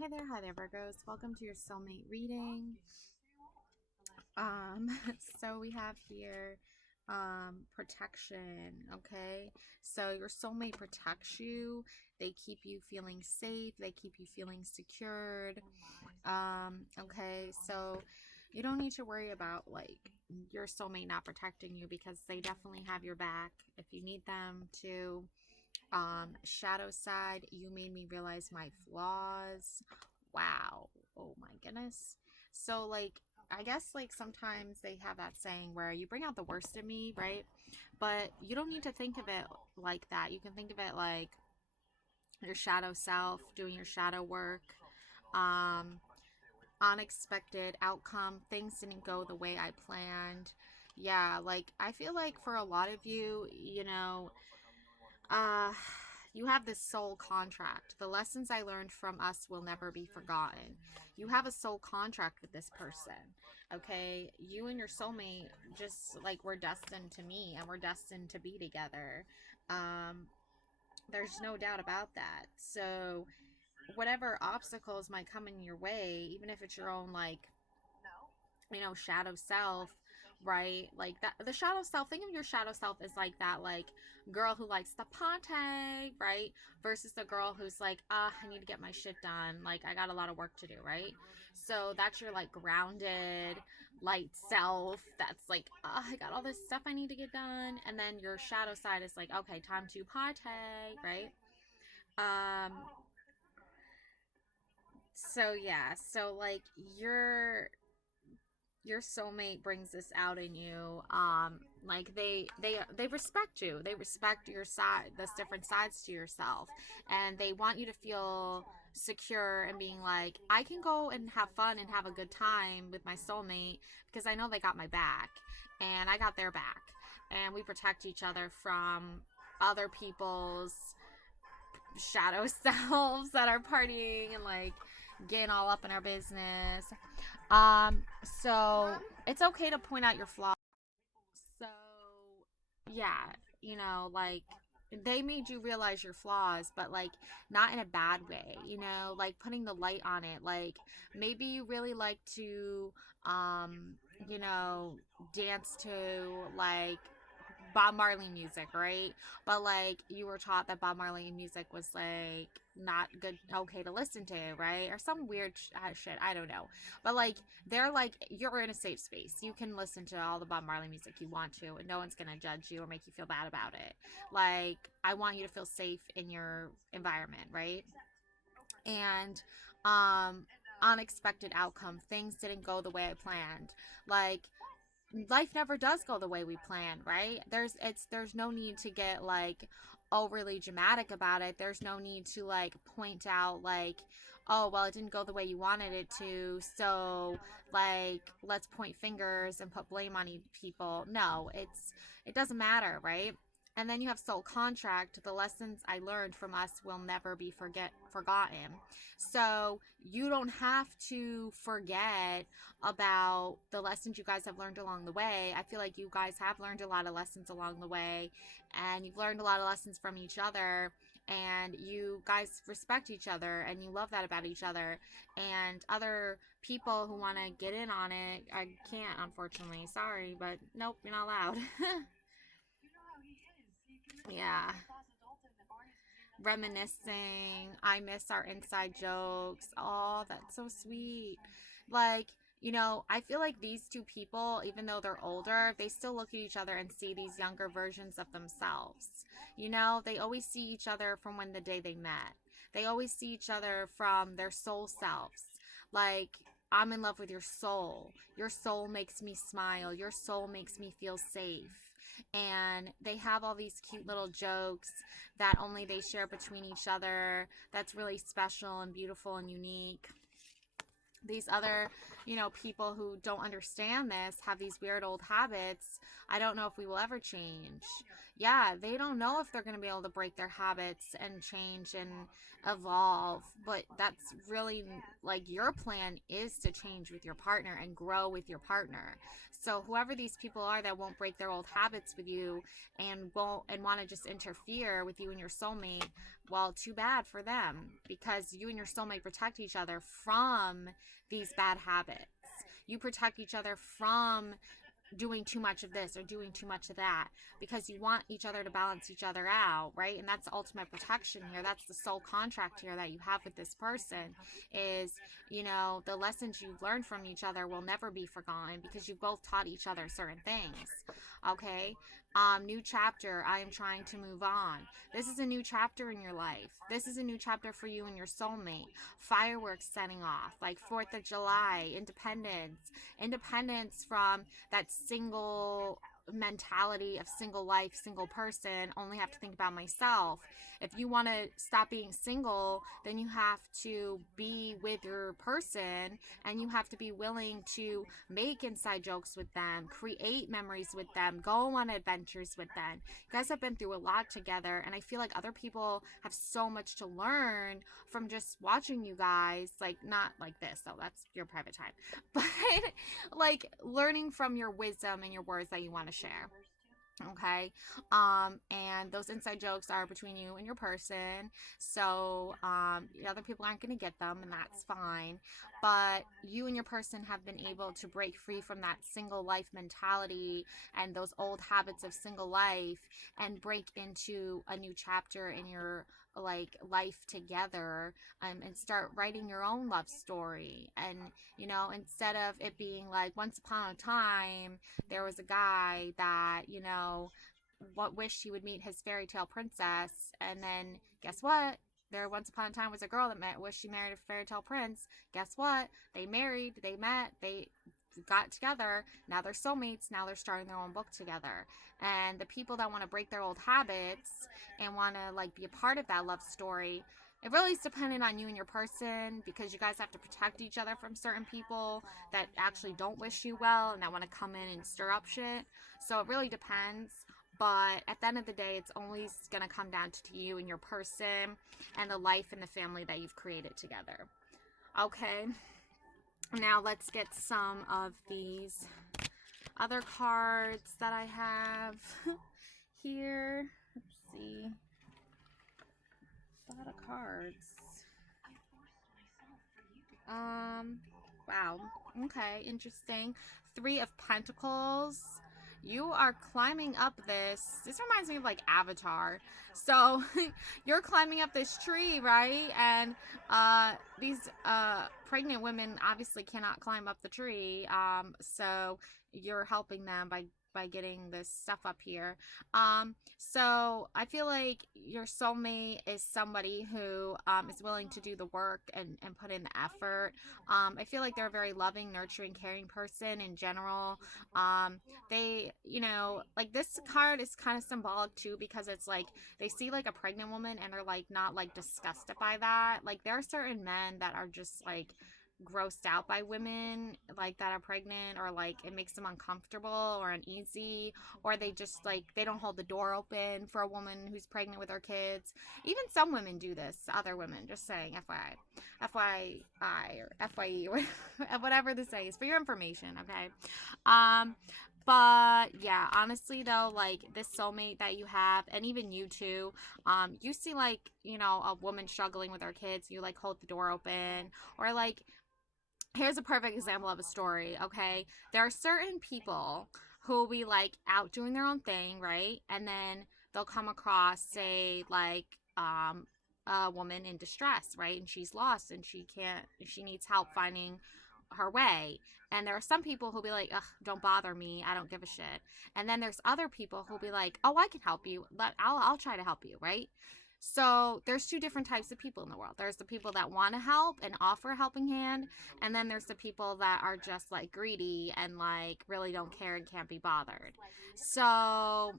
Hi there, Virgos. Welcome to your soulmate reading. So we have here protection, okay? So your soulmate protects you. They keep you feeling safe, they keep you feeling secured. Okay, so you don't need to worry about like your soulmate not protecting you because they definitely have your back if you need them to. Shadow side, you made me realize my flaws. Wow. Oh my goodness. So like I guess like sometimes they have that saying where you bring out the worst in me, right? But you don't need to think of it like that. You can think of it like your shadow self doing your shadow work. Um Unexpected outcome, things didn't go the way I planned. Yeah, like I feel like for a lot of you, uh, you have this soul contract. The lessons I learned from us will never be forgotten. You have a soul contract with this person. Okay? You and your soulmate just like we're destined to meet and we're destined to be together. Um, there's no doubt about that. So, whatever obstacles might come in your way, even if it's your own like shadow self, right? Like that, the shadow self, think of your shadow self as like that, like girl who likes the party, right? Versus the girl who's like, I need to get my shit done. Like, I got a lot of work to do, right? So that's your like grounded, light self. That's like, I got all this stuff I need to get done. And then your shadow side is like, okay, time to party, right? Um, so yeah, so like your soulmate brings this out in you. Like they respect you, they respect your side, this different sides to yourself, and they want you to feel secure and being like, I can go and have fun and have a good time with my soulmate because I know they got my back and I got their back, and we protect each other from other people's shadow selves that are partying and like getting all up in our business. um, so it's okay to point out your flaws. So yeah, like they made you realize your flaws, but like not in a bad way, like putting the light on it. Like maybe you really like to um, you know, dance to like Bob Marley music, right? But like you were taught that Bob Marley music was like not good, okay to listen to, right? Or some weird shit, I don't know. But like they're like, you're in a safe space. You can listen to all the Bob Marley music you want to, and no one's gonna judge you or make you feel bad about it. Like I want you to feel safe in your environment, right? And um unexpected outcome, things didn't go the way I planned. Like life never does go the way we plan, right? There's no need to get like overly dramatic about it. There's no need to like point out like, oh well, it didn't go the way you wanted it to, so like let's point fingers and put blame on people. No, it doesn't matter, right? And then you have soul contract. The lessons I learned from us will never be forgotten. So you don't have to forget about the lessons you guys have learned along the way. I feel like you guys have learned a lot of lessons along the way, and you've learned a lot of lessons from each other, and you guys respect each other, and you love that about each other. And other people who want to get in on it, I can't, unfortunately. Sorry, but nope, you're not allowed. Yeah. Reminiscing. I miss our inside jokes. Oh, that's so sweet. Like, I feel like these two people, even though they're older, they still look at each other and see these younger versions of themselves. They always see each other from when the day they met. They always see each other from their soul selves. Like, I'm in love with your soul. Your soul makes me smile. Your soul makes me feel safe. And they have all these cute little jokes that only they share between each other. That's really special and beautiful and unique. These other, people who don't understand this have these weird old habits. I don't know if we will ever change. Yeah, they don't know if they're going to be able to break their habits and change and evolve. But that's really like your plan is to change with your partner and grow with your partner. So whoever these people are that won't break their old habits with you and won't and want to just interfere with you and your soulmate, Well, too bad for them, because you and your soulmate protect each other from these bad habits. You protect each other from doing too much of this or doing too much of that, because you want each other to balance each other out, right? And that's the ultimate protection here. That's the soul contract here that you have with this person, is, you know, the lessons you've learned from each other will never be forgotten, because you both taught each other certain things. Okay. New chapter. I am trying to move on. This is a new chapter in your life. This is a new chapter for you and your soulmate. Fireworks setting off, like 4th of July, independence from that single mentality of single life, single person, only have to think about myself. If you want to stop being single, then you have to be with your person, and you have to be willing to make inside jokes with them, create memories with them, go on adventures with them. You guys have been through a lot together, and I feel like other people have so much to learn from just watching you guys, like, not like this, so that's your private time, but like learning from your wisdom and your words that you want to share. Okay. And those inside jokes are between you and your person, so other people aren't going to get them, and that's fine. But you and your person have been able to break free from that single life mentality and those old habits of single life, and break into a new chapter in your like life together, and start writing your own love story. And you know, instead of it being like, once upon a time there was a guy that, you know, what wished he would meet his fairy tale princess, and then guess what, there once upon a time was a girl that wished she married a fairy tale prince. Guess what, they married, they met, they got together, now they're soulmates, now they're starting their own book together. And the people that want to break their old habits and want to like be a part of that love story, it really is dependent on you and your person, because you guys have to protect each other from certain people that actually don't wish you well and that want to come in and stir up shit. So it really depends. But at the end of the day, it's always going to come down to you and your person and the life and the family that you've created together. Okay. Now let's get some of these other cards that I have here. Let's see. A lot of cards. Wow. Okay, interesting. 3 of Pentacles. You are climbing up this. This reminds me of like Avatar. So you're climbing up this tree, right? And these pregnant women obviously cannot climb up the tree. So you're helping them by getting this stuff up here. So I feel like your soulmate is somebody who is willing to do the work and put in the effort. I feel like they're a very loving, nurturing, caring person in general. They, you know, like this card is kind of symbolic too, because it's like they see like a pregnant woman and they're like not like disgusted by that. Like there are certain men that are just like grossed out by women like that are pregnant, or like it makes them uncomfortable or uneasy, or they just like they don't hold the door open for a woman who's pregnant with her kids. Even some women do this, other women, just saying, FYI or FYE or whatever the say is for your information. Okay. But yeah, honestly though, like this soulmate that you have, and even you too, you see like, you know, a woman struggling with her kids, you like hold the door open, or like, here's a perfect example of a story, okay? There are certain people who will be like out doing their own thing, right? And then they'll come across, say, like a woman in distress, right? And she's lost and she needs help finding her way. And there are some people who'll be like, ugh, don't bother me, I don't give a shit. And then there's other people who'll be like, oh, I can help you, I'll try to help you, right? So there's 2 different types of people in the world. There's the people that want to help and offer a helping hand, and then there's the people that are just like greedy and like really don't care and can't be bothered. So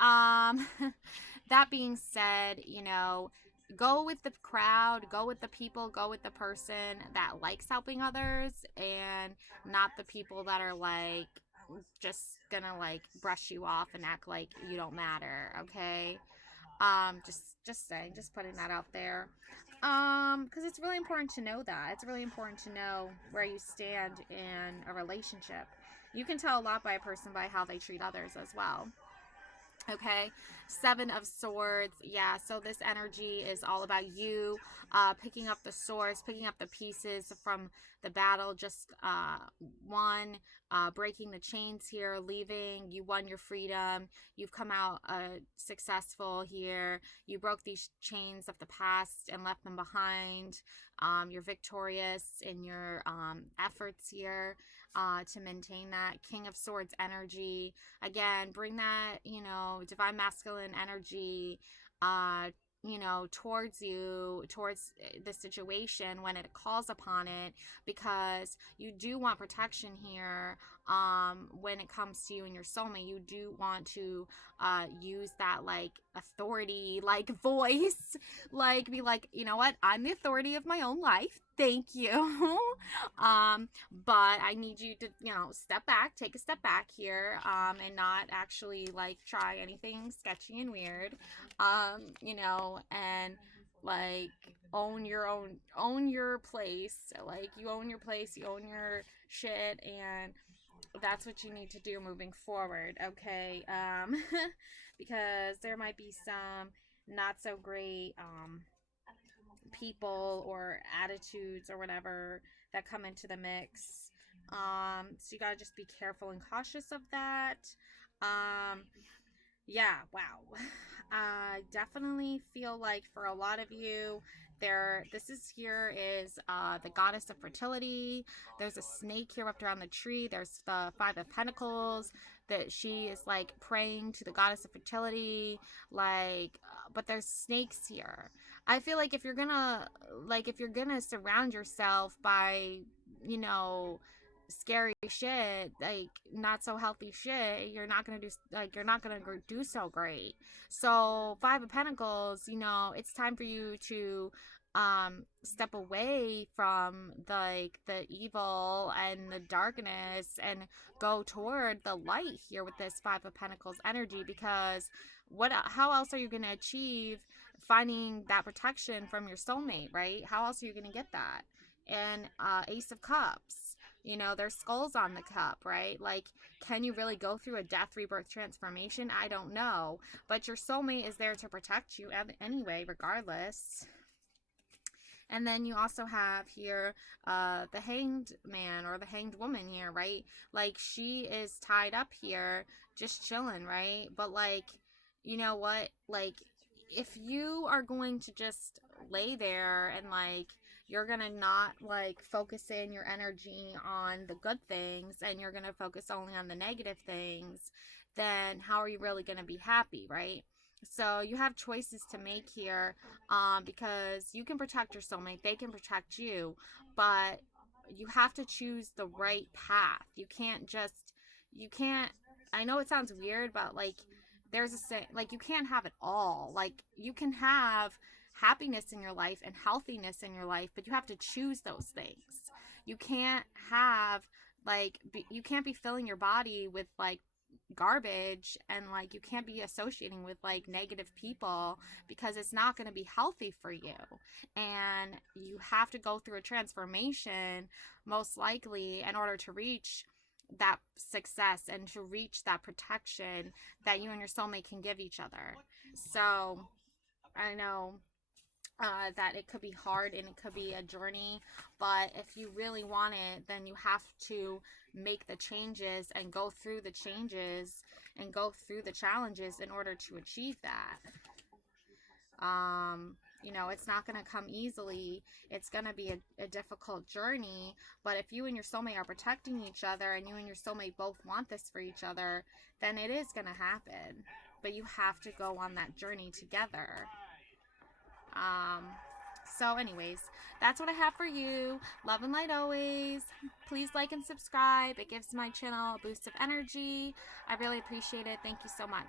that being said, you know, go with the crowd, go with the people, go with the person that likes helping others, and not the people that are like just gonna like brush you off and act like you don't matter. Okay. Just saying, just putting that out there. Because it's really important to know that. It's really important to know where you stand in a relationship. You can tell a lot by a person by how they treat others as well. Okay, Seven of Swords. Yeah, so this energy is all about you picking up the swords, picking up the pieces from the battle. Just one, breaking the chains here, leaving. You won your freedom. You've come out successful here. You broke these chains of the past and left them behind. You're victorious in your efforts here to maintain that King of Swords energy. Again, bring that, divine masculine energy, towards you, towards the situation when it calls upon it, because you do want protection here. When it comes to you and your soulmate, you do want to use that like authority, like voice, like be like, you know what, I'm the authority of my own life. Thank you. But I need you to, step back, take a step back here, and not actually like try anything sketchy and weird, and like own your place. Like you own your place, you own your shit, and that's what you need to do moving forward. Okay. Because there might be some not so great, people or attitudes or whatever that come into the mix. So you gotta just be careful and cautious of that. Um, yeah, wow. I definitely feel like for a lot of you, here is the goddess of fertility. There's a snake here wrapped around the tree. There's the Five of Pentacles, that she is like praying to the goddess of fertility, like, but there's snakes here. I feel like if you're gonna surround yourself by, you know, scary shit, like not so healthy shit, you're not gonna do so great. So Five of Pentacles, it's time for you to step away from the evil and the darkness and go toward the light here with this Five of Pentacles energy, because how else are you going to achieve finding that protection from your soulmate, right? How else are you going to get that? And Ace of Cups, there's skulls on the cup, right? Like, can you really go through a death, rebirth, transformation? I don't know, but your soulmate is there to protect you anyway, regardless. And then you also have here the hanged man or the hanged woman here, right? Like, she is tied up here just chilling, right? But like, you know what? Like, if you are going to just lay there and like you're gonna not like focus in your energy on the good things and you're gonna focus only on the negative things, then how are you really gonna be happy, right? So you have choices to make here, because you can protect your soulmate, they can protect you, but you have to choose the right path. You can't, I know it sounds weird, but like there's a say, like you can't have it all. Like you can have happiness in your life and healthiness in your life, but you have to choose those things. You can't have you can't be filling your body with like garbage, and like you can't be associating with like negative people, because it's not going to be healthy for you. And you have to go through a transformation most likely in order to reach that success and to reach that protection that you and your soulmate can give each other. So I know that it could be hard and it could be a journey, but if you really want it, then you have to make the changes and go through the changes and go through the challenges in order to achieve that. It's not going to come easily. It's going to be a difficult journey, but if you and your soulmate are protecting each other and you and your soulmate both want this for each other, then it is going to happen. But you have to go on that journey together. So anyways, that's what I have for you. Love and light always. Please like and subscribe. It gives my channel a boost of energy. I really appreciate it. Thank you so much.